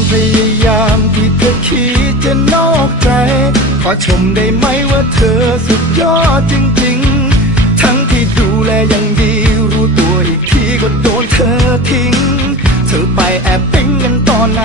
ความพยายามที่เธอคิดจะนอกใจ ขอชมได้ไหมว่าเธอสุดยอดจริงๆ ทั้งที่ดูแลอย่างดี รู้ตัวอีกทีก็โดนเธอทิ้ง เธอไปแอบปิ้งกันตอนไหน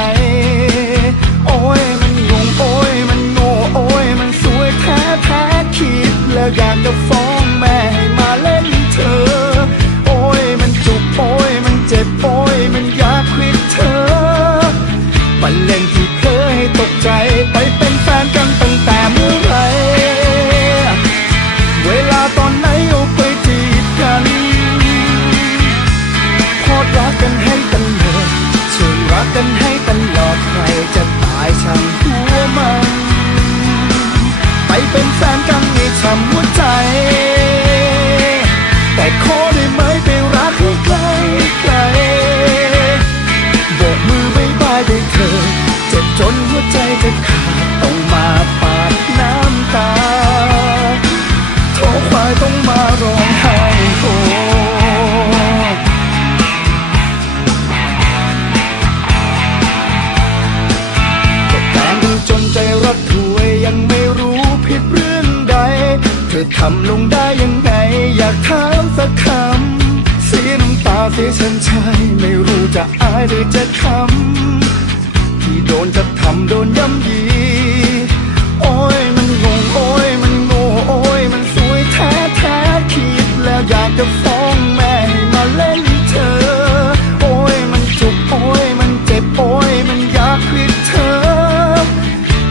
ทำลงได้ยังไง อยากถามสักคำเสียน้ำตาเสียฉันชายไม่รู้จะอายหรือจะทำที่โดนจะทำโดนย่ำยีโอ้ยมันงงโอ้ยมันโง่โอ้ยมันสวยแท้แท้คิดแล้วอยากจะฟ้องแม่มาเล่นเธอ โอ้ยมันจุกโอ้ยมันเจ็บโอ้ยมันอยากคิดเธอ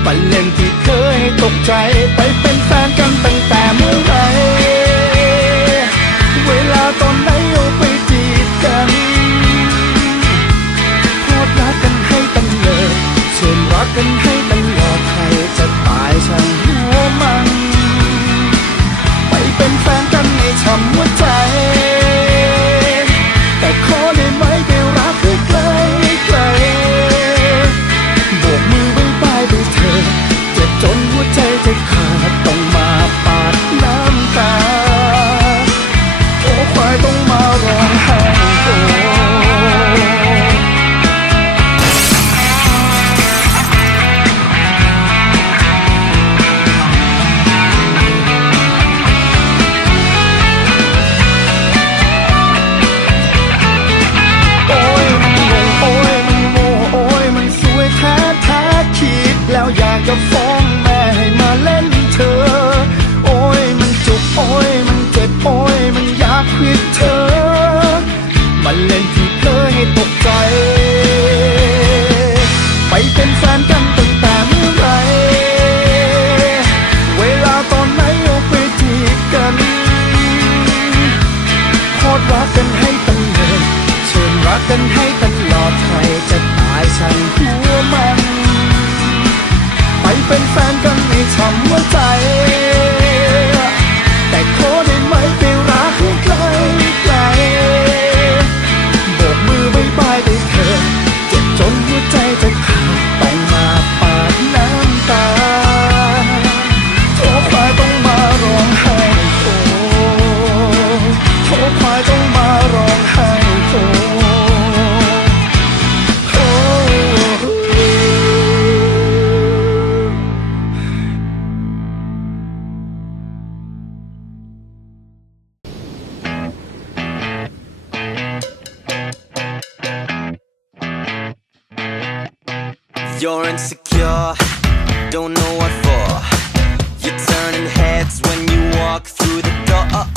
ปันเล่นที่เคยตกใจไปเป็น You're insecure, don't know what for. You're turning heads when you walk through the door.